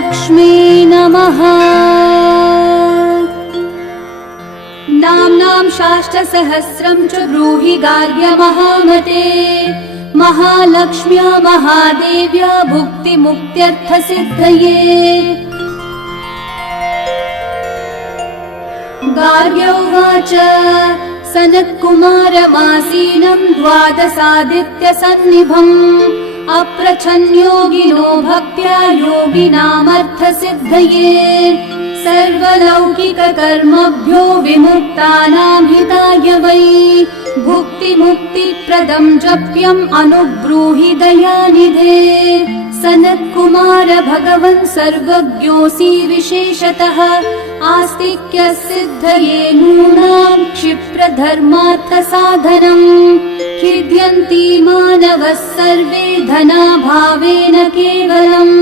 महालक्ष्मी नमः। नाम्नां शास्त्रसहस्रं च ब्रूहि गार्ग्य महामते। महालक्ष्म्या महादेव्या भुक्तिमुक्त्यर्थसिद्धये। गार्ग्य उवाच सनत्कुमारमासीनं द्वादशादित्यसन्निभम् अप्रच्छन्योगिनो भक्त्या योगिनामर्थसिद्धये। सर्वलौकिककर्मभ्यो विमुक्तानां हिताय वै भुक्तिमुक्तिप्रदं जप्यम् अनुब्रूहि दयानिधे। सनत्कुमार भगवन् सर्वज्ञोऽसि विशेषतः आस्तिक्यसिद्धये नूनां क्षिप्रधर्मार्थसाधनम्। खिद्यन्ति मानवः सर्वे धनाभावेन केवलम्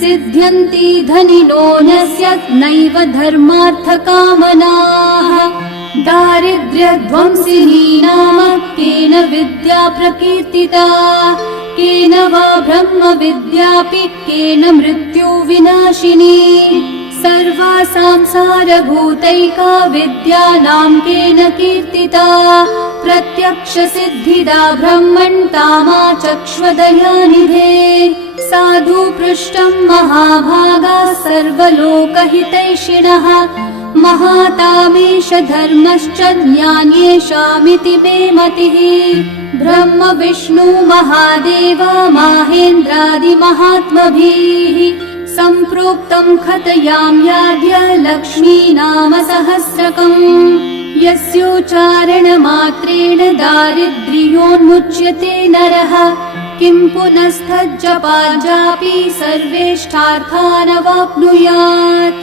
सिद्ध्यन्ति धनिनो न स्यात् नैव धर्मार्थकामनाः। दारिद्र्यध्वंसिनी नाम केन विद्या प्रकीर्तिता केन वा ब्रह्मविद्यापि केन मृत्युविनाशिनी। सर्वासां सारभूतैका विद्यानां केन कीर्तिता प्रत्यक्षसिद्धिदा ब्रह्मन् तामाचक्ष्वदयानिधे। साधु पृष्टं महाभागा सर्वलोकहितैषिणः महातामेष धर्मश्च ज्ञान्येषामिति मे मतिः। ब्रह्म विष्णु महादेव माहेन्द्रादिमहात्मभिः सम्प्रोक्तं कथयाम्याद्य लक्ष्मी नाम सहस्रकम्। यस्योच्चारणमात्रेण दारिद्र्योन्मुच्यते नरः किं पुनस्तज्जपाजापि सर्वेष्टार्थानवाप्नुयात्।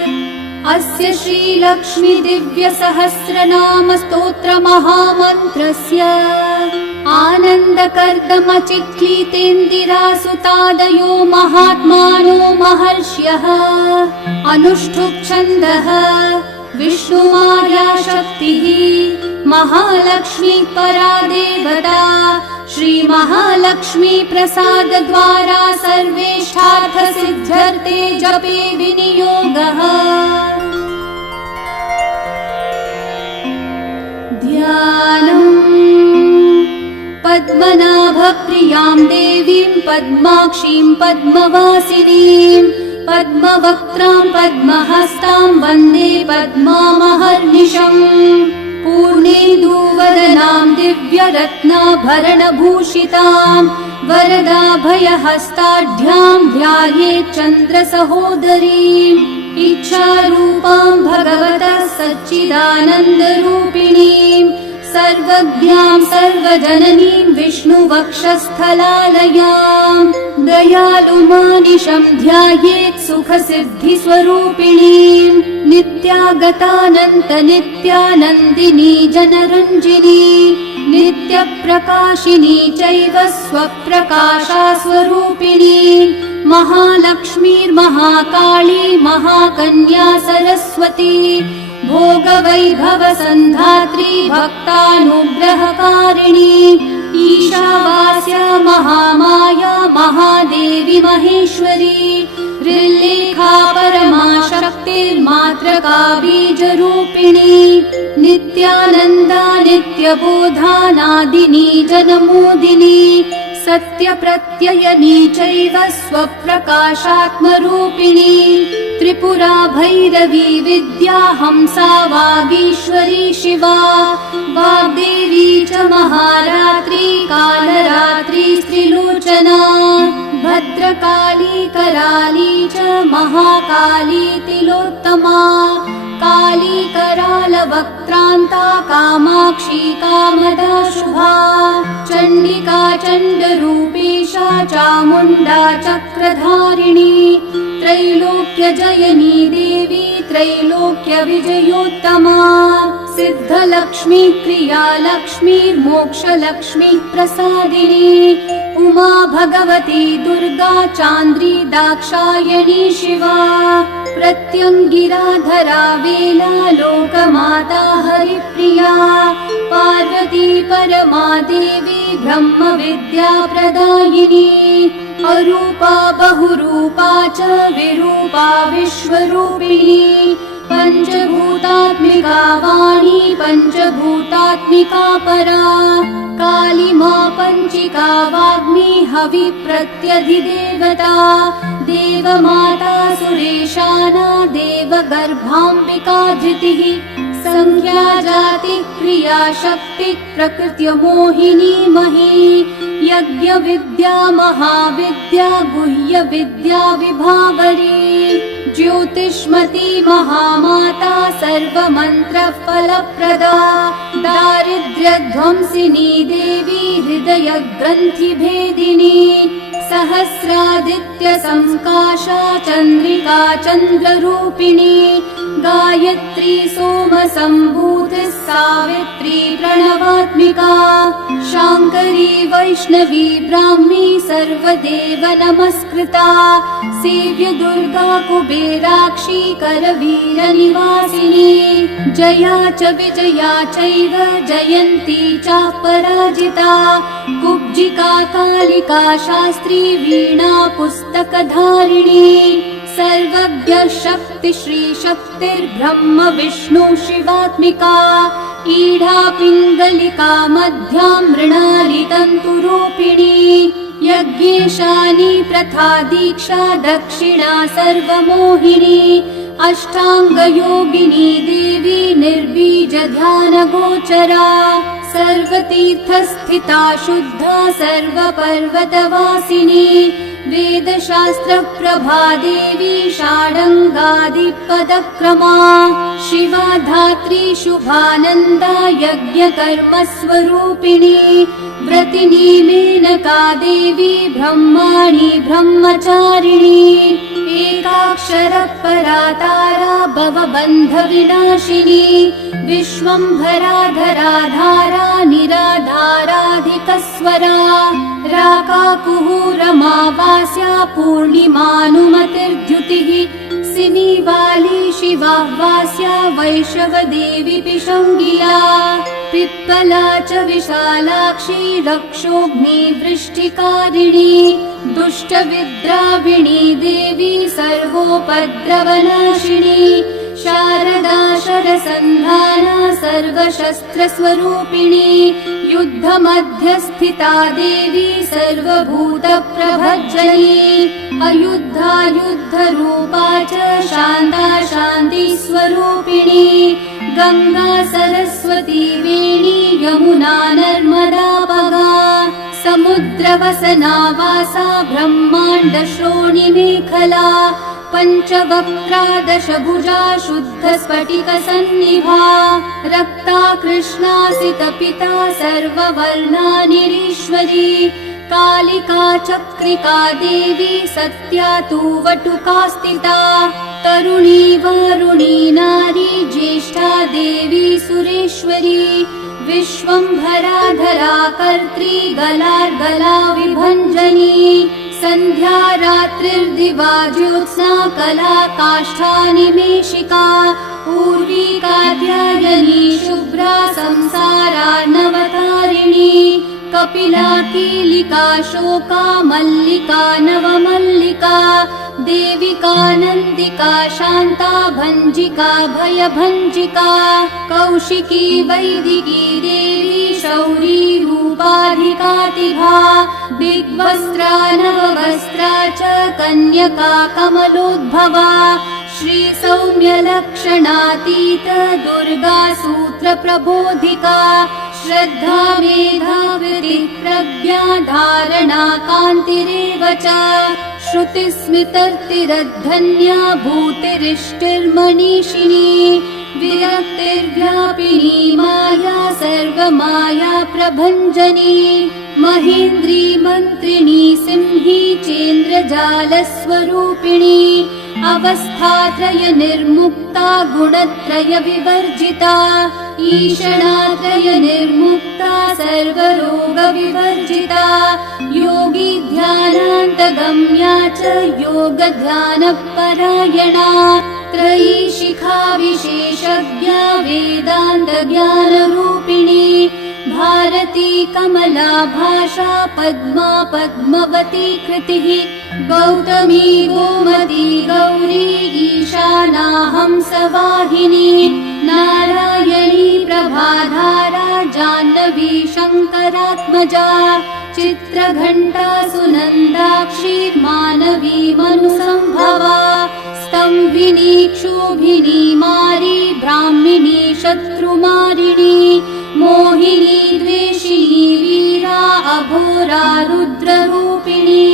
अस्य श्रीलक्ष्मी दिव्यसहस्रनाम स्तोत्र महामन्त्रस्य आनन्दकर्दमचिक्लीतेन्दिरासुतादयो महात्मानो महर्ष्यः अनुष्ठुप् छन्दः। विष्णुमाया शक्तिः महालक्ष्मी परा देवता। श्री महालक्ष्मी प्रसाद द्वारा सर्वेष्ठार्थ सिद्ध्यर्थे जपे विनियोगः। ध्यानम् पद्मनाभ प्रियां देवीं पद्माक्षीं पद्मवासिनीं पद्मवक्त्रां पद्महस्तां वन्दे पद्मामहर्निशम्। पूर्णेन्दुवदनां दिव्यरत्नाभरणभूषितां वरदाभयहस्ताढ्यां ध्यायेत् चन्द्रसहोदरीम्। इच्छारूपां भगवतः सच्चिदानन्दरूपिणीं सर्वज्ञां सर्वजननीं विष्णुवक्षस्थलालयां। दयालुमानिशं ध्यायेत् सुखसिद्धिस्वरूपिणीं नित्यागतानन्त नित्यानन्दिनी जनरञ्जिनी नित्यप्रकाशिनी चैव स्वप्रकाशा स्वरूपिणी। महालक्ष्मीर्महाकाली महाकन्या सरस्वती भोगवैभवसन्धात्री भक्तानुग्रहकारिणी। ईशावास्या महामाया महादेवी महेश्वरी ऋल्लेखा परमाशक्तिर्मात्रका बीजरूपिणी। नित्यानन्दा नित्यबोधानादिनी जनमोदिनी सत्यप्रत्ययनी चैव स्वप्रकाशात्मरूपिणी। त्रिपुरा भैरवी विद्या हंसा वागीश्वरी शिवा वाग्देवी च महारात्री कालरात्री स्त्रिलोचना भद्रकाली कराली च महाकाली तिलोत्तमा। काली करालवक्त्रान्ता कामाक्षी कामदा शुभा। चण्डिका चण्डरूपेशा चामुण्डा चक्रधारिणी। त्रैलोक्यजयनी देवी त्रैलोक्यविजयोत्तमा। सिद्धलक्ष्मी क्रियालक्ष्मी मोक्षलक्ष्मी प्रसादिनी। उमा भगवती दुर्गा चान्द्री दाक्षायणी शिवा। प्रत्यङ्गिराधरा वेला लोकमाता हरिप्रिया। पार्वती परमा देवी ब्रह्मविद्या प्रदायिनी। अरूपा बहुरूपा च विरूपा विश्वरूपिणी पञ्चभूतात्मिका वाणी पञ्चभूतात्मिका परा कालिमा पञ्चिका वाग्मी हविप्रत्यधिदेवता देवमाता सुरेशाना देवगर्भाम्बिका धृतिः संज्ञा जाति क्रिया शक्ति प्रकृत्य मोहिनी मही यज्ञ विद्या महाविद्या गुह्य विद्या विभावरी ज्योतिष्मती महामाता सर्वमन्त्र फलप्रदा दारिद्र्यध्वंसिनी देवी हृदय ग्रन्थि भेदिनी सहस्रादित्य संकाशा चन्द्रिका चन्द्ररूपिणी गायत्री सोम सम्भूतिः सावित्री प्रणवात्मिका शाङ्करी वैष्णवी ब्राह्मी सर्वदेव नमस्कृता सेव्य दुर्गा कुबेराक्षी करवीर निवासिनी जया च विजया चैव जयन्ती चापराजिता कुब्जिका कालिका शास्त्री वीणा पुस्तकधारिणी सर्वज्ञ शक्ति श्री शक्तिर्ब्रह्म विष्णु शिवात्मिका ईढा पिङ्गलिका मध्या मृणाली तन्तुरूपिणी यज्ञेशानी प्रथा दीक्षा दक्षिणा सर्वमोहिनी अष्टाङ्गयोगिनी देवी निर्बीज ध्यान गोचरा सर्वतीर्थस्थिता शुद्धा सर्वपर्वतवासिनी वेदशास्त्र प्रभा देवी षाडङ्गादिपदक्रमा शिवा धात्री शुभानन्दा यज्ञकर्म स्वरूपिणी व्रतिनी मेनका देवी ब्रह्माणी ब्रह्मचारिणी एकाक्षर परा तारा भवबन्ध विनाशिनी विश्वम्भरा धराधारा निराधाराधिकस्वरा राकाकुहूरमावास्या पूर्णिमानुमतिर्द्युतिः सिनीवाली शिवा वास्या वैष्णवदेवी पिशङ्गिया पिप्पला च विशालाक्षी रक्षोग्नि वृष्टिकारिणी दुष्टविद्राविणी देवी सर्वोपद्रवनाशिनी शारदा शरसन्धाना सर्वशस्त्रस्वरूपिणी युद्धमध्यस्थिता देवी सर्वभूतप्रभज्जनी अयुद्धा युद्धरूपा च शान्ता शान्तिस्वरूपिणी गंगा सरस्वती वेणी यमुना नर्मदा पगा समुद्रवसना वासा ब्रह्माण्ड श्रोणि मेखला पंचवक्त्रा दशभुजा शुद्ध स्फटिक सन्निभा रक्ता कृष्णासित पिता सर्ववर्णा निरीश्वरी कालिका चक्रिका देवी सत्या तु वटुका स्थिता तरुणी वरुणी नारी ज्येष्ठा देवी सुरेश्वरी विश्वम्भरा धरा कर्त्री गलार्गला विभञ्जनी संध्या रात्रिर्दिवा ज्योत्स्ना कला काष्ठा निमेषिका पूर्वी कात्यायनी शुभ्रा संसारार्णवतारिणी कपिला कीलिका शोका मल्लिका नवमल्लिका देविका नन्दिका शान्ता भञ्जिका भयभञ्जिका कौशिकी वैदिकी देवी शौरी रूपाधिकातिभा दिग्वस्त्रा नववस्त्रा च कन्यका कमलोद्भवा श्री सौम्य लक्षणातीत दुर्गा सूत्र प्रबोधिका श्रद्धा मेधावृत्ति प्रज्ञा धारणा कान्तिरेव च श्रुतिस्मृतिर्धन्या भूतिरिष्टिर्मनीषिणी विरक्तिर्व्यापिनी माया सर्वमाया प्रभञ्जनी महेन्द्री मन्त्रिणी सिंही चेन्द्रजालस्वरूपिणी अवस्थात्रय निर्मुक्ता गुणत्रय विवर्जिता ईशणात्रय निर्मुक्ता सर्वरोग विवर्जिता योगी ध्यानान्तगम्या च योग ध्यान परायणा त्रयी शिखा विशेषज्ञा वेदान्त ज्ञान रूपिणी भारती कमला भाषा पद्मा पद्मवती कृतिः गौतमी गोमती गौरी ईशाना हंसवाहिनी नारायणी प्रभाधारा जाह्नवी शङ्करात्मजा चित्रघण्टा सुनन्दाक्षी मानवी मनुसंभवा स्तम्भिनी क्षोभिनी मारी ब्राह्मिणी शत्रुमारिणी मोहिनी द्वेषिणी वीरा अघोरा रुद्ररूपिणी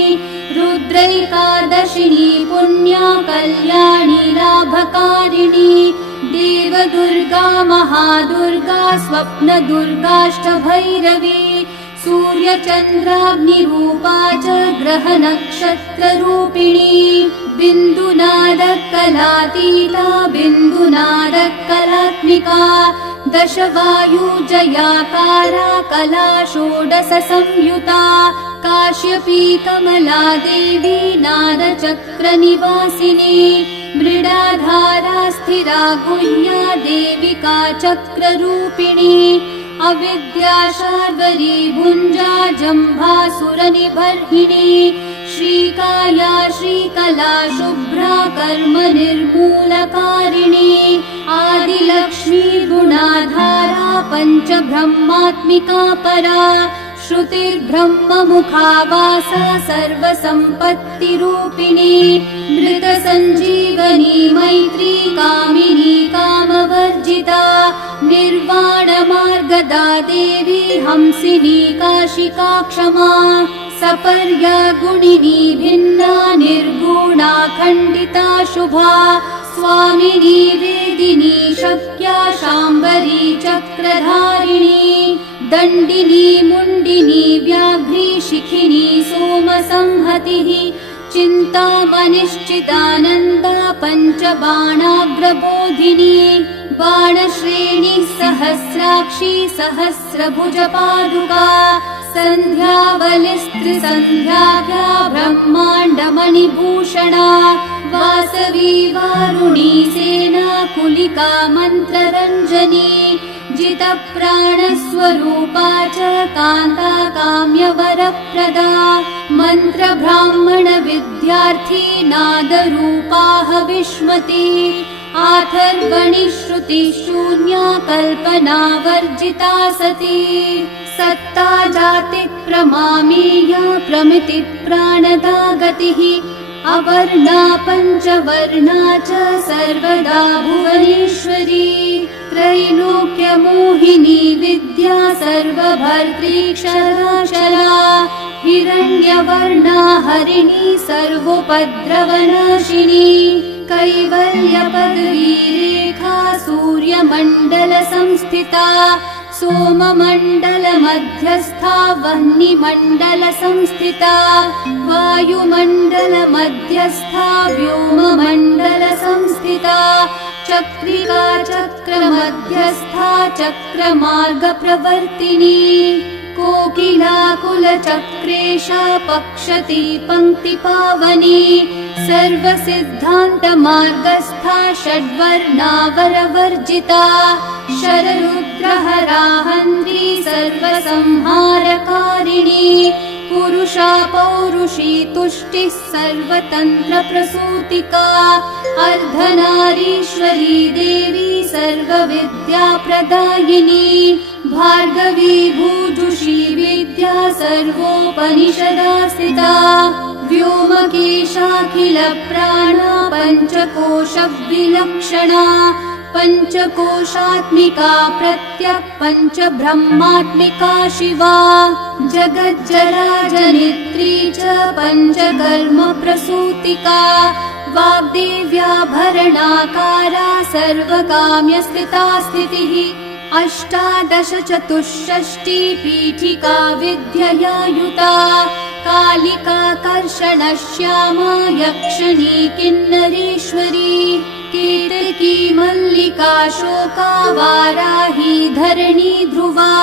रुद्रैकादशिनी पुण्या कल्याणी लाभकारिणी देवदुर्गा महादुर्गा स्वप्नदुर्गाष्टभैरवी सूर्यचन्द्राग्निरूपा च ग्रहनक्षत्ररूपिणी बिन्दुनादकलातीता बिन्दुनादकलात्मिका दशवायुजयाकारा कला षोडशसंयुता काश्यपी कमला देवी नादचक्रनिवासिनी मृडाधारा स्थिरा गुह्या देविका चक्ररूपिणी अविद्या शार्वरी भुञ्जा जम्भासुरनिबर्हिणी श्रीकाया श्रीकला शुभ्रा कर्म निर्मूलकारिणी आदिलक्ष्मी गुणाधारा पञ्चब्रह्मात्मिका परा श्रुतिर्ब्रह्ममुखावासा सर्वसम्पत्तिरूपिणी मृतसञ्जीवनी मैत्री कामिनी कामवर्जिता निर्वाणमार्गदा देवी हंसिनी काशिका क्षमा सपर्या गुणिनी भिन्ना निर्गुणा खण्डिता शुभा स्वामिनी वेदिनी शक्या शाम्बरी चक्रधारिणी दण्डिनी मुण्डिनी व्याघ्री शिखिनी सोमसंहतिः चिन्तामनिश्चितानन्दा पञ्चबाणाग्रबोधिनी बाणश्रेणी सहस्राक्षी सहस्रभुजपादुका सन्ध्यावलिस्त्रिसन्ध्याभ्या ब्रह्माण्डमणिभूषणा वासवी वारुणी सेना कुलिका मन्त्ररञ्जनी जितप्राणस्वरूपा च कान्ता काम्यवरप्रदा मन्त्रब्राह्मण विद्यार्थी नादरूपाः विष्मती आथर्वणि श्रुतिशून्या कल्पनावर्जिता सती सत्ता जाति प्रमामेया प्रमिति प्राणदा गतिः अवर्णा पञ्चवर्णा च सर्वदा भुवनेश्वरी त्रैलोक्यमोहिनी विद्या सर्वभर्तृक्षराक्षरा हिरण्यवर्णा हरिणी सर्वोपद्रवनाशिनी कैवल्यपदवीरेखा सूर्यमण्डलसंस्थिता सोममण्डलमध्यस्था वह्निमण्डलसंस्थिता वायुमण्डलमध्यस्था व्योममण्डलसंस्थिता चक्रिका चक्रमध्यस्था चक्रमार्गप्रवर्तिनी कोकिलाकुलचक्रेशा पक्षती पङ्क्तिपावनी सर्वसिद्धान्तमार्गस्था षड्वर्णावरवर्जिता शररुद्रहरा हन्त्री सर्वसंहारकारिणी पुरुषा पौरुषी तुष्टिः सर्वतन्त्रप्रसूतिका अर्धनारीश्वरी देवी सर्वविद्याप्रदायिनी भार्गवी भूजुषी विद्या सर्वोपनिषदा स्थिता व्योमकेशाखिलप्राणा पञ्चकोशविलक्षणा पञ्चकोशात्मिका प्रत्यक् पञ्चब्रह्मात्मिका शिवा जगज्जराजनित्री च पञ्चकर्मप्रसूतिका वाग्देव्याभरणाकारा सर्वकाम्यस्थिता स्थितिः अष्टादश चतुष्षष्टि पीठिका विद्यया युता कालिका कर्षणश्यामा यक्षिणी किन्नरेश्वरी केतकी मल्लिका शोका वाराही धरणी ध्रुवा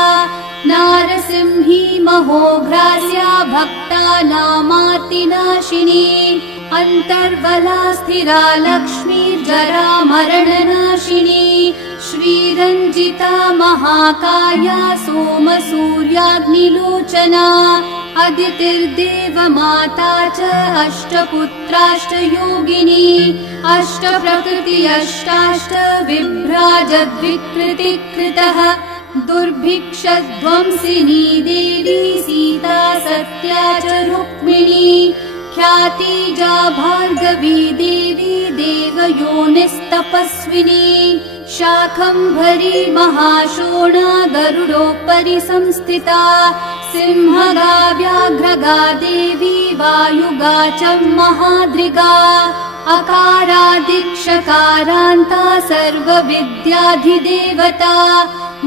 नारसिंही महोघ्रास्या भक्तानामार्तिनाशिनी अन्तर्बला स्थिरा लक्ष्मी जरामरणनाशिनी श्रीरञ्जिता महाकाया सोमसूर्याग्निलोचना अदितिर्देवमाता च अष्टपुत्राष्टयोगिनी अष्टप्रकृति अष्टाष्ट बिभ्राजद्विकृतिकृतः दुर्भिक्षध्वंसिनी देवी सीता सत्या च रुक्मिणी ख्यातिजा भार्गवी देवी देवयोनिस्तपस्विनी शाकम्भरी महाशोणा गरुडोपरि संस्थिता सिंहगा व्याघ्रगा देवी वायुगा च महादृगा अकारादिक्षकारान्ता सर्वविद्याधिदेवता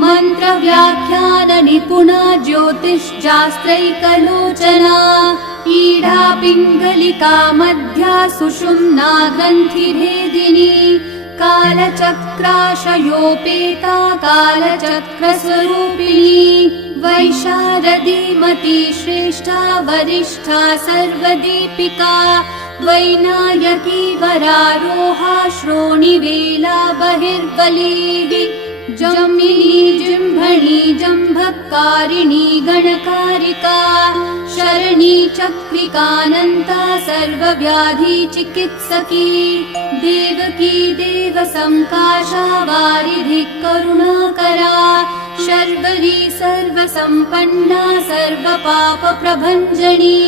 मन्त्रव्याख्यान निपुणा ज्योतिषशास्त्रैकलोचना ईडा पिङ्गलिका मध्या सुषुम्ना ग्रन्थिभेदिनी कालचक्राशयोपेता कालचक्रस्वरूपिणी वैशारदीमती श्रेष्ठा वरिष्ठा सर्वदीपिका वैनायकी वरारोहा श्रोणिवेला बहिर्बलिः जम्बिनी जिह्मणी जम्भकारिणी गणकारिका शरणी चक्रिकानन्ता सर्वव्याधि चिकित्सकी देवकी देवसंकाशा वारिधि करुणाकरा शर्वरी सर्वसम्पन्ना सर्वपापप्रभञ्जनी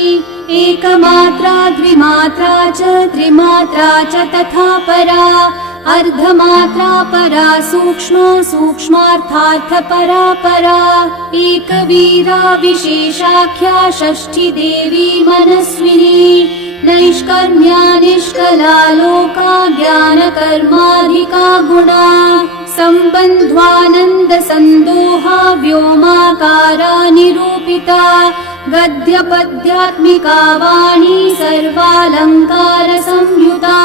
एकमात्रा द्विमात्रा च त्रिमात्रा च तथा परा अर्धमात्रा परा सूक्ष्मा सूक्ष्मार्थार्थपरा परा एकवीरा विशेषाख्या षष्ठी देवी मनस्विनी नैष्कर्म्या निष्कला लोका ज्ञानकर्माधिका गुणा सम्बन्ध्वानन्द सन्दोहा व्योमाकारा निरूपिता गद्यपद्यात्मिका वाणी सर्वालङ्कार संयुता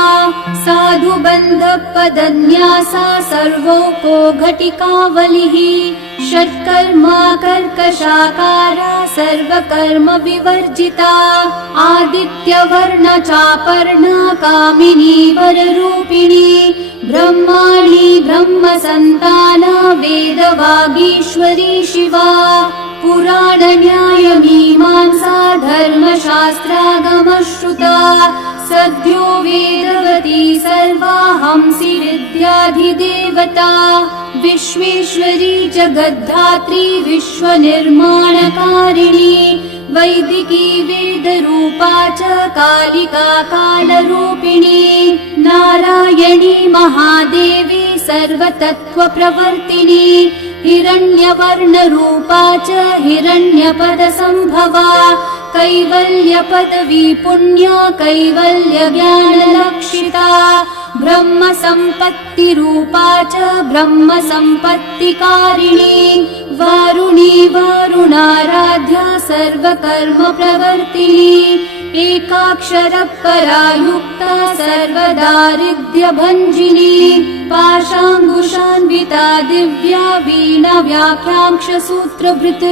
साधुबन्धपदन्यासा सर्वोको घटिकावलिः षट्कर्मा कर्कशाकारा सर्वकर्म विवर्जिता आदित्यवर्णा चापर्णा कामिनी वररूपिणी ब्रह्माणी ब्रह्मसन्ताना वेदवागीश्वरी शिवा पुराण न्याय मीमांसा धर्मशास्त्रागमश्रुता सद्यो वेदवती सर्वा हंसि विद्याधिदेवता विश्वेश्वरी जगद्धात्री विश्वनिर्माणकारिणी वैदिकी वेदरूपा च कालिका कालरूपिणी नारायणी महादेवी सर्वतत्त्वप्रवर्तिनी हिरण्यवर्णरूपा च हिरण्यपदसम्भवा कैवल्यपदवी पुण्या कैवल्यज्ञानलक्षिता ब्रह्मसम्पत्तिरूपा च ब्रह्मसम्पत्तिकारिणी वारुणी वारुणाराध्या सर्वकर्मप्रवर्तिनी एकाक्षरपरायुक्ता सर्वदारिद्र्यभञ्जिनी पाशाङ्कुशान्विता दिव्या वीणा व्याख्याङ्क्षसूत्रभृत्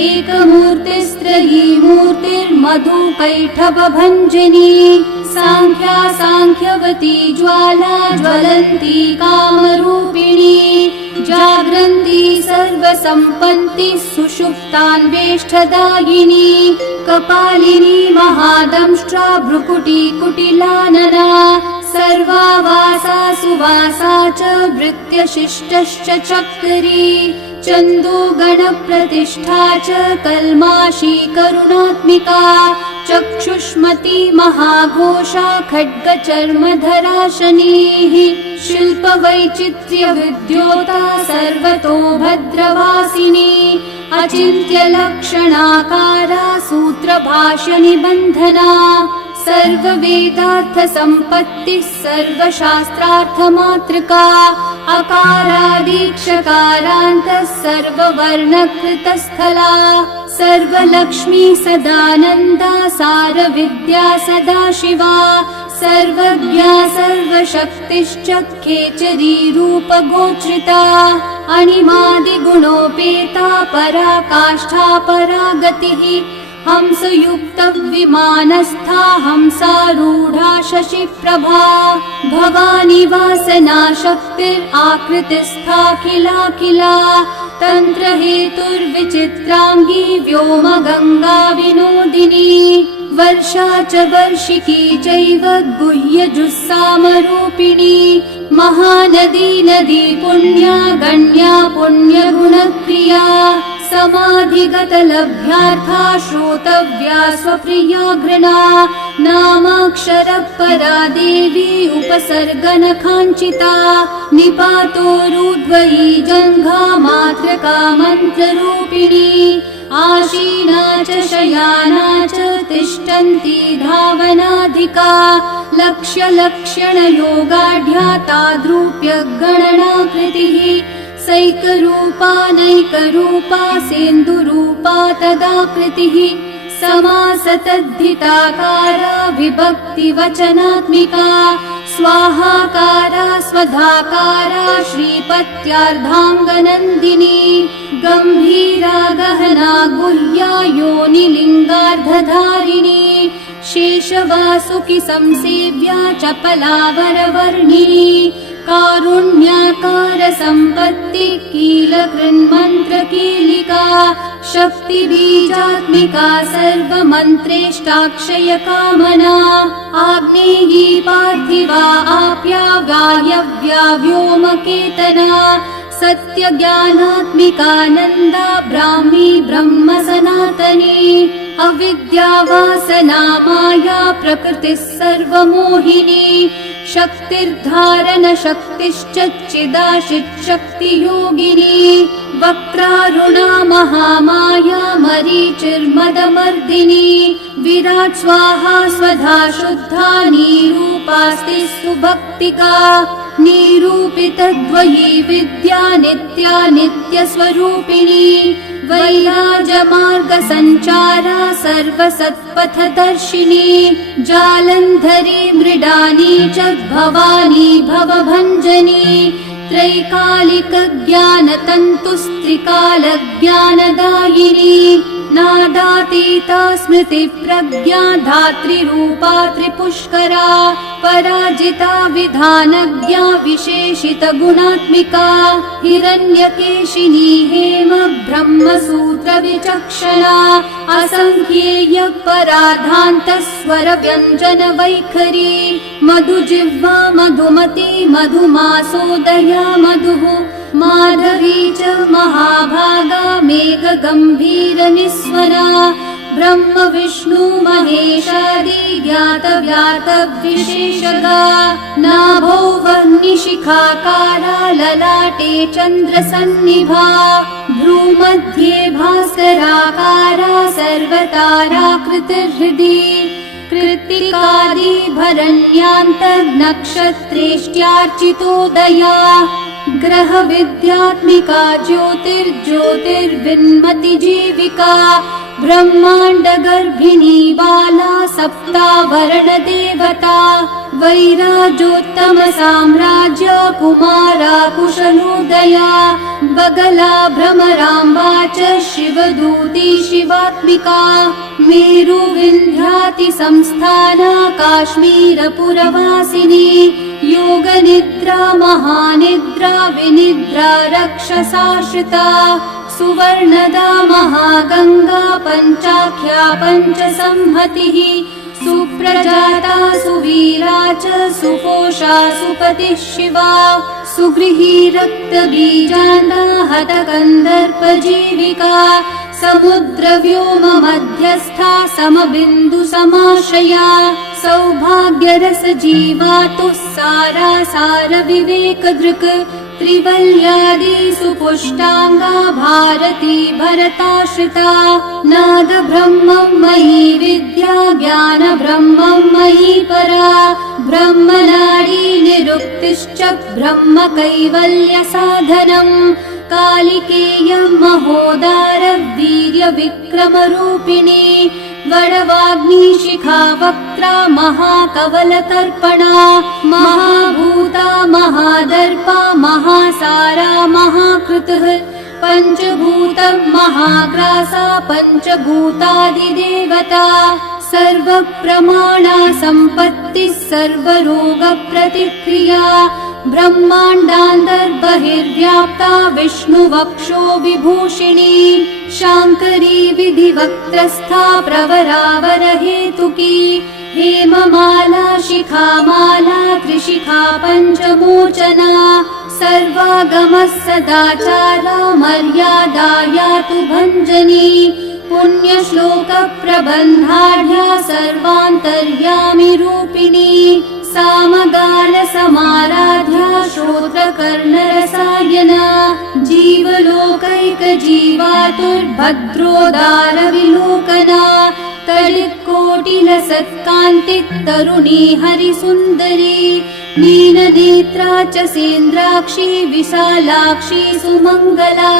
एकमूर्तिस्त्रयी मूर्तिर्मधुकैटभभञ्जनी साङ्ख्या साङ्ख्यवती ज्वाला ज्वलन्ती कामरूपिणी जाग्रन्ती सर्वसम्पत्तिः सुषुप्तान्वेष्टदायिनी कपालिनी महादंष्ट्रा भ्रुकुटी कुटिलानना सर्वावासा सुवासा च भृत्यशिष्टश्च चक्री चन्दोगणप्रतिष्ठा च कल्माशी करुणात्मिका चक्षुष्मती महाघोषा खड्गचर्मधरा शनिः शिल्पवैचित्र्यविद्योता सर्वतो भद्रवासिनी अचिन्त्यलक्षणाकारा सूत्रभाष्यनिबन्धना सर्ववेदार्थसम्पत्तिः सर्वशास्त्रार्थमातृका अकारादीक्षकारान्तः सर्ववर्णकृतस्थला सर्वलक्ष्मी सदानन्दा सारविद्या सदाशिवा सर्वज्ञा सर्वशक्तिश्च खेचरी रूपगोचरिता अणिमादिगुणोपेता पराकाष्ठा परागतिः हंसयुक्त विमानस्था हंसारूढा शशिप्रभा भवानी वासना शक्तिराकृतिस्था किला तन्त्रहेतुर्विचित्राङ्गी व्योम गंगा विनोदिनी वर्षा च वर्षिकी चैव गुह्यजुस्सामरूपिणी महानदी नदी पुण्या गण्या पुण्यगुणक्रिया समाधिगतलभ्यार्था श्रोतव्या स्वप्रिया घृणा नामाक्षरपरा देवी उपसर्गनखाञ्चिता निपातोरुद्वयी जङ्घा मातृका मन्त्ररूपिणी आशीना च शयाना च तिष्ठन्ती धावनाधिका लक्ष्यलक्षणयोगाढ्या ताद्रूप्य गणनाकृतिः सैकरूपा नैकरूपा सेन्दुरूपा तदाकृतिः समासतद्धिताकारा विभक्तिवचनात्मिका स्वाहाकारा स्वधाकारा श्रीपत्यार्धाङ्गनन्दिनी गम्भीरा गहना गुह्या योनिलिङ्गार्धधारिणी शेषवासुकि संसेव्या चपलावरवर्णिनी कारुण्याकार सम्पत्ति कीलकृन्मन्त्रकीलिका शक्तिबीजात्मिका सर्वमन्त्रेष्टाक्षय कामना आग्नेयी पार्थिवा आप्या वायव्या व्योमकेतना सत्यज्ञानात्मिकानन्दा ब्राह्मी ब्रह्म सनातनी अविद्या वासना माया प्रकृतिः सर्वमोहिनी शक्तिर्धारण शक्तिश्च चिदाशिच्छक्तियोगिनी वक्त्रारुणा महामाया मरीचिर्मदमर्दिनी विराट् स्वाहा स्वधा शुद्धा निरूपास्ति सुभक्तिका निरूपितद्वयी विद्या नित्या नित्यस्वरूपिणी वैराजमार्गसञ्चारा सर्वसत्पथदर्शिनी जालन्धरी मृडानी च भवानी भवभञ्जनी त्रैकालिकज्ञानतन्तुस्त्रिकालज्ञानदायिनी नादातीता स्मृतिप्रज्ञा धात्रीरूपा त्रिपुष्करा पराजिता विधानज्ञा विशेषितगुणात्मिका हिरण्यकेशिनी हेम ब्रह्मसूत्रविचक्षणा असंख्येय पराधान्तस्वरव्यञ्जनवैखरी मधुजिह्वा मधुमती मधुमासोदया मधुः माधवी च महाभागा मेघगम्भीरनिस्वना ब्रह्म विष्णु महेशादि ज्ञातव्यातविशेषगा नाभौ वह्निशिखाकारा ललाटे चन्द्रसन्निभा भ्रूमध्ये भास्कराकारा सर्वताराकृतिर्हृदि कृत्तिकादि भरण्यान्तर्नक्षत्रेष्ट्यार्चितोदया ग्रह विद्यात्मिका ज्योतिर्ज्योतिर्विन्मति जीविका ब्रह्मांड गर्भिणी बाला सप्तावरण देवता वैराजोत्तम साम्राज्य कुमारा कुशलोदया बगला भ्रमराम्बा च शिवदूती शिवात्मिका मेरु विन्ध्याति संस्थाना काश्मीरपुरवासिनी योग निद्रा महानिद्रा विनिद्रा रक्षसाश्रिता सुवर्णदा महागंगा पंचाख्या पंचसंहतिः सुप्रजाता सुवीरा च सुपोषा सुपतिः शिवा सुगृही रक्तबीजान्ता हतकन्दर्पजीविका समुद्रव्योम मध्यस्था समबिन्दु समाश्रया सौभाग्यरस जीवातुः सारा सार विवेक दृक् त्रिवल्यादि सुपुष्टांगा भारती भरताश्रिता नाद ब्रह्मं मयि विद्या ज्ञान ब्रह्मं मयि परा ब्रह्मनाडी निरुक्तिश्च ब्रह्म कैवल्य साधनम् कालिकेय महोदार वीर्य विक्रम रूपिणी वडवाग्नि शिखा वक्त्रा महाकवलतर्पणा महाभूता महादर्पा महासारा महाकृतः पंचभूतं महाग्रासा पंचभूतादिदेवता सर्वप्रमाणा सम्पत्तिः सर्वरोगप्रतिक्रिया ब्रह्माण्डान्तर्बहिर्व्याप्ता विष्णुवक्षो विभूषिणी शाङ्करी विधिवक्त्रस्था प्रवरावरहेतुकी हेममाला शिखामाला त्रिशिखा पञ्चमोचना सर्वागमः सदाचारा मर्यादा यातु भञ्जनी पुण्यश्लोकप्रबन्धाढ्या सर्वान्तर्यामि रूपिणी सामगानसमाराध्या श्रोत्रकर्णरसायना जीवलोकैकजीवातुर्भद्रोदारविलोकना तडित्कोटिलसत्कान्तितरुणी हरिसुन्दरी नीलनेत्रा च सेन्द्राक्षी विशालाक्षी सुमङ्गला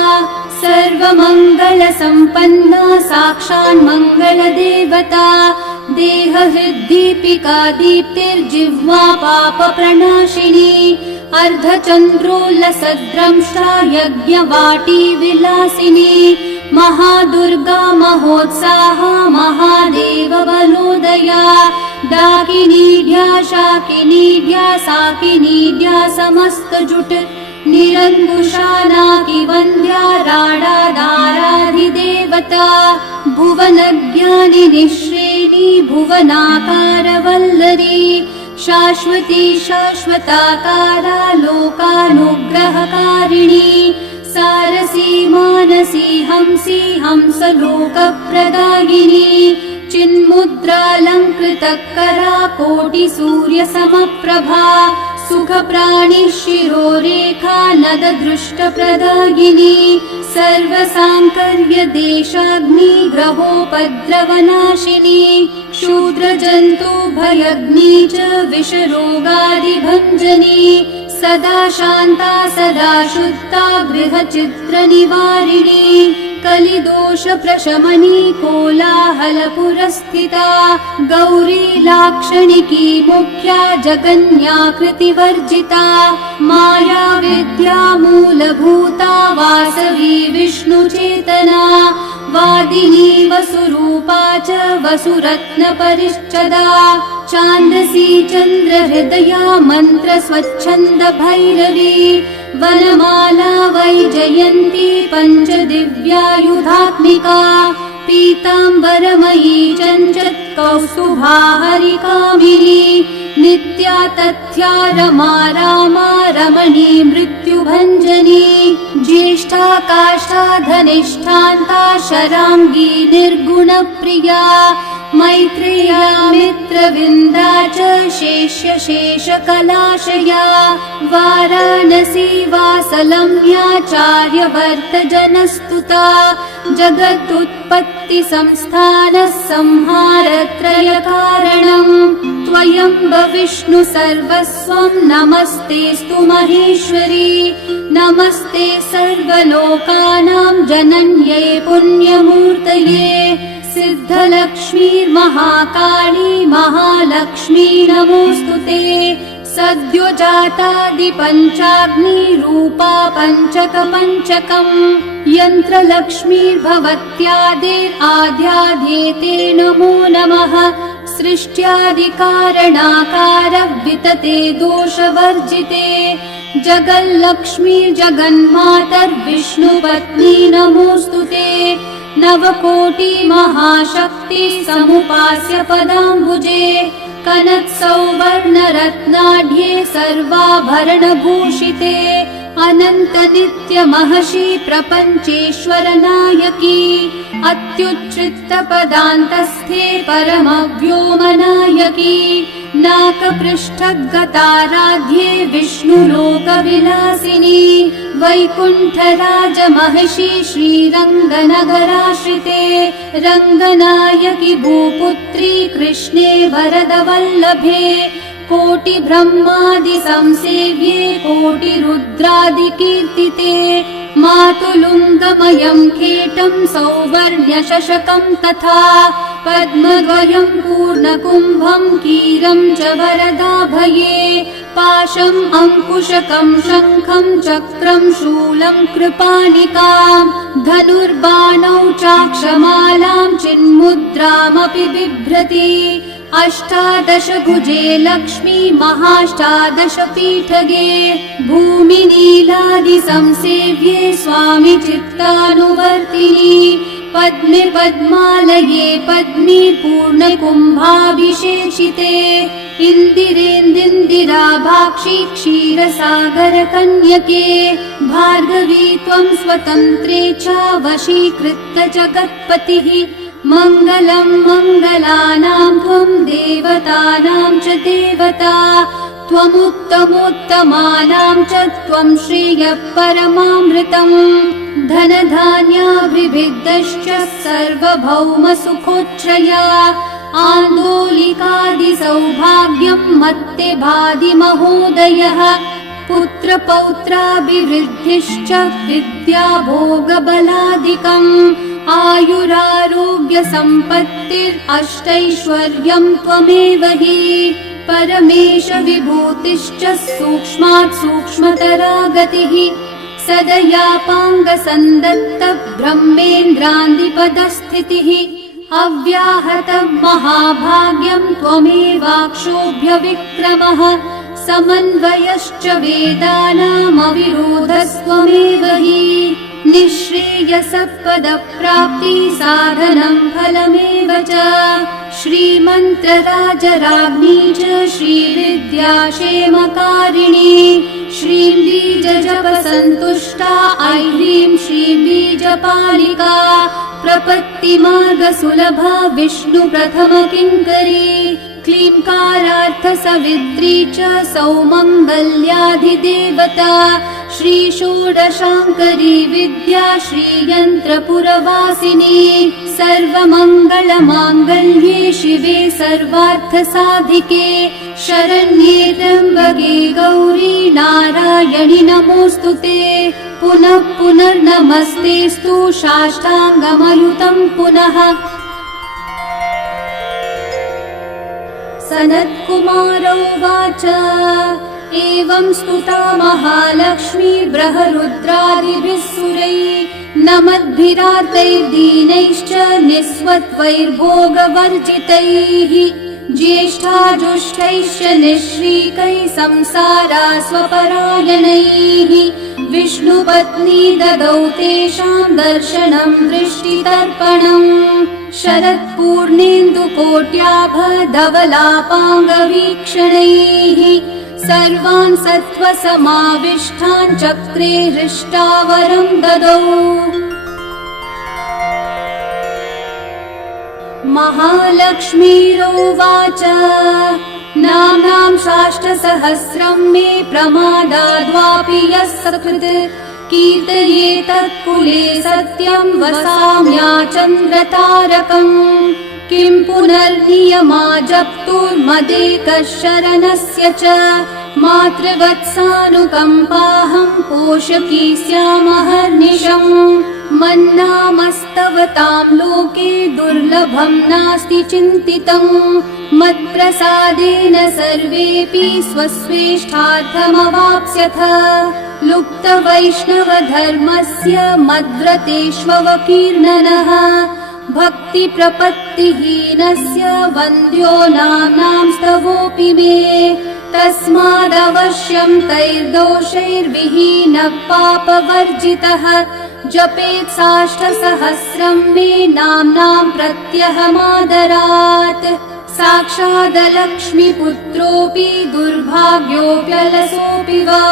सर्वमङ्गलसम्पन्ना साक्षान्मङ्गलदेवता देहहृद्दीपिका दीप्तिर्जिह्वा पापप्रणाशिनी अर्धचन्द्रोल्लसद्रंष्टा यज्ञवाटी विलासिनी महादुर्गा महोत्साहा महादेवबलोदया डाकिनीढ्या शाकिनीढ्या साकिनीढ्या समस्तजुट निरङ्कुशा नाकिवन्द्या राडाधाराधिदेवता भुवनज्ञानिनी श्रेणी भुवनाकारवल्लरी शाश्वती शाश्वताकारा लोकानुग्रहकारिणी सारसी मानसी हंसी हंसलोकप्रदायिनी चिन्मुद्रालङ्कृतकरा कोटिसूर्यसमप्रभा सुखप्राणि शिरोरेखा नददृष्टप्रदायिनी सर्वसाङ्कर्यदेशाग्नि ग्रहोपद्रवनाशिनी क्षुद्रजन्तुभयग्नि च विषरोगादिभञ्जनी सदा शान्ता सदा शुद्धा गृहचित्रनिवारिणी कलिदोषप्रशमनी कोलाहलपुरस्थिता गौरी लाक्षणिकी मुख्या जगन्याकृतिवर्जिता माया विद्या मूलभूता वासवी विष्णुचेतना वादिनी वसुरूपा च वसुरत्नपरिच्छदा चान्दसी चन्द्रहृदया मन्त्रस्वच्छन्द भैरवी वनमाला वैजयन्ती पञ्चदिव्यायुधात्मिका पीताम्बरमयी चञ्चत् कौस्तुभा हरिकामिनी नित्या तथ्या रमा रामा रमणी मृत्युभञ्जनी ज्येष्ठा काष्ठा धनिष्ठान्ता शराङ्गी निर्गुणप्रिया मैत्रेया मित्रविन्दा च शेषकलाशया वाराणसी वासलम्याचार्यवर्तजनस्तुता जगदुत्पत्तिसंस्थानः संहारत्रयकारणम् त्वयम्ब विष्णु सर्वस्वं नमस्तेऽस्तु महेश्वरी नमस्ते सर्वलोकानां जनन्यै पुण्यमूर्तये सिद्धलक्ष्मीर्महाकाली महालक्ष्मी नमोऽस्तुते सद्योजातादिपञ्चाग्निरूपा पञ्चकपञ्चकम् यन्त्रलक्ष्मीर्भवत्यादिराध्याध्येते नमो नमः सृष्ट्यादिकारणाकार वितते दोषवर्जिते जगल्लक्ष्मीर्जगन्मातर्विष्णुपत्नी नमोऽस्तुते नवकोटि महाशक्ति समुपास्य पदाम्बुजे कनत्सौवर्णरत्नाढ्ये सर्वाभरणभूषिते अनन्त नित्यमहर्षि प्रपञ्चेश्वर नायकी अत्युच्छ्रितपदान्तस्थे परमव्योमनायकी नाकपृष्ठगताराध्ये विष्णुलोकविलासिनी वैकुण्ठराजमहर्षि श्रीरङ्गनगराश्रिते रङ्गनायकि भूपुत्री कृष्णे वरदवल्लभे कोटिब्रह्मादिसंसेव्ये कोटिरुद्रादिकीर्तिते मातुलुङ्गमयं खेटं सौवर्ण्यशशकं तथा पद्मद्वयं पूर्णकुम्भं कीरं च वरदाभये पाशम् अंकुशकं शङ्खं चक्रं शूलं कृपाणिकाम् धनुर्बाणौ चाक्षमालां चिन्मुद्रामपि बिभ्रति अष्टादश भुजे लक्ष्मी महाष्टादश पीठगे भूमिनीलादि संसेव्ये स्वामि चित्तानुवर्तिनि पद्मे पद्मालये पद्मे पूर्णकुम्भाभिषेचिते इन्दिरेन्दिराभाक्षि क्षीरसागर कन्यके भार्गवी त्वं स्वतन्त्रे च वशीकृत्य जगत्पतिः मङ्गलं मङ्गलानां त्वं देवतानां च देवता त्वमुत्तमोत्तमानां च त्वं श्रेयः परमामृतम् धनधान्याभिवृद्धश्च सर्वभौमसुखोच्चया आन्दोलिकादिसौभाग्यं मत्ते भाति महोदयः पुत्रपौत्राभिवृद्धिश्च विद्याभोगबलादिकम् आयुरारोग्यसम्पत्तिरष्टैश्वर्यं त्वमेव हि परमेश विभूतिश्च सूक्ष्मात् सूक्ष्मतरा गतिः सदयापाङ्गसन्दत्त ब्रह्मेन्द्रादिपदस्थितिः अव्याहतं महाभाग्यं त्वमेवाक्षोभ्यविक्रमः समन्वयश्च वेदानामविरोधस्त्वमेव हि निःश्रेयसपदप्राप्ति साधनं फलमेव च श्रीमन्त्रराजराज्ञी च श्रीविद्याक्षेमकारिणी श्रीं बीजजपसन्तुष्टा ऐह्रीं श्रीं बीजपालिका प्रपत्तिमार्गसुलभा विष्णुप्रथमकिङ्करी क्लींकारार्थसवित्री च सौमङ्गल्याधिदेवता श्रीषोडशाङ्करी विद्या श्रीयन्त्रपुरवासिनी सर्वमङ्गलमाङ्गल्ये शिवे सर्वार्थसाधिके शरण्ये त्र्यम्बके गौरी नारायणि नमोऽस्तुते पुनः पुनर्नमस्तेऽस्तु साष्टाङ्गमयुतं पुनः। सनत्कुमार उवाच एवं स्तुता महालक्ष्मी बृहरुद्रादिभिः सुरैः नमद्भिरार्तैर्दीनैश्च निःस्वत्वैर्भोगवर्जितैः ज्येष्ठाजुष्टैश्च निःश्रीकैः संसारास्वपरायणैः विष्णुपत्नी ददौ तेषां दर्शनं दृष्टितर्पणम् शरत्पूर्णेन्दुकोट्याभधवलापाङ्गवीक्षणैः सर्वान् सत्त्वसमाविष्टान् चक्रे हृष्टावरं ददौ महालक्ष्मीरोवाच नाम्नां साष्टसहस्रं मे प्रमादाद्वापि यः सकृत् कीर्तयेतत्कुले सत्यं वसाम्याचन्द्रतारकम् किं पुनर्नियमा जप्तुर्मदेकः शरणस्य च मातृवत्सानुकम्पाहं पोषकी स्यामहर्निशम् मन्नामस्तव तां लोके दुर्लभं नास्ति चिन्तितम् मत्प्रसादेन सर्वेऽपि स्वस्वेष्टार्थमवाप्स्यथ लुप्तवैष्णवधर्मस्य मद्व्रतेष्वकीर्णनः भक्तिप्रपत्तिहीनस्य वन्द्यो नाम्नां स्तवोऽपि मे तस्मादवश्यं तैर्दोषैर्विहीनः पापवर्जितः जपेत् साष्टसहस्रं मे नाम्नां प्रत्यहमादरात् साक्षादलक्ष्मीपुत्रोऽपि दुर्भाग्योऽप्यलसोऽपि वा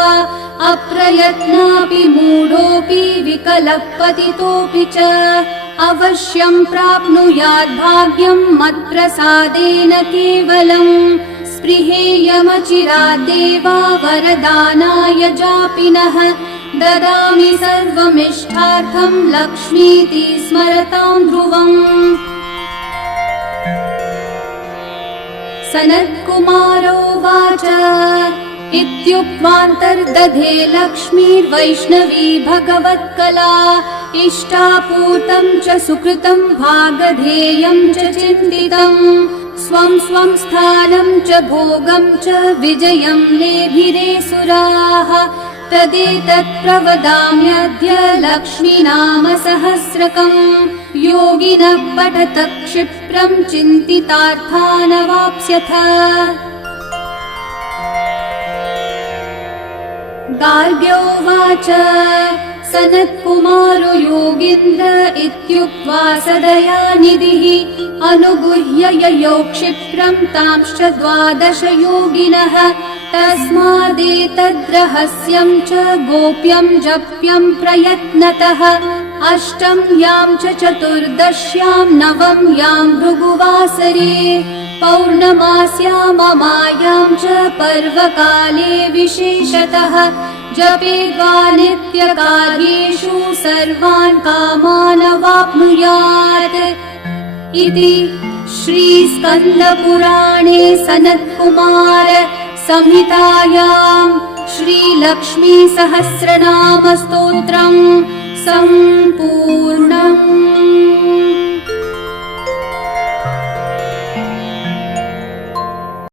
अप्रयत्नापि मूढोऽपि विकलः पतितोऽपि च अवश्यं प्राप्नुयात् भाग्यं मत्प्रसादेन केवलम् स्पृहेयमचिरादेवा वरदानाय जापिनः ददामि सर्वमिष्टार्थं लक्ष्मीति स्मरतां ध्रुवम्। सनत्कुमारोवाच इत्युक्त्वान्तर्दधे लक्ष्मीर्वैष्णवी भगवत्कला इष्टापूर्तं च सुकृतं भागधेयं च चिन्तितम् स्वं स्वं स्थानं च भोगं च विजयं लेभिरे सुराः तदेतत् प्रवदाम्यद्य लक्ष्मीनाम सहस्रकम् योगिनः पठत क्षिप्रं चिन्तितार्थानवाप्स्यथ। गार्ग्योवाच सनत्कुमारो योगीन्द्र इत्युक्त्वा सदयानिधिः अनुगुह्य ययौ क्षिप्रं तांश्च 12 योगिनः तस्मादेतद्रहस्यं च गोप्यं जप्यं प्रयत्नतः अष्टम्यां च चतुर्दश्यां नवम्यां भृगुवासरे पौर्णमास्याममायां च पर्वकाले विशेषतः जपेद्वा नित्यकार्येषु सर्वान् कामान् अवाप्नुयात् इति श्रीस्कन्दपुराणे सनत्कुमार संहितायां श्रीलक्ष्मी सहस्रनाम स्तोत्रम् सम्पूर्णम्।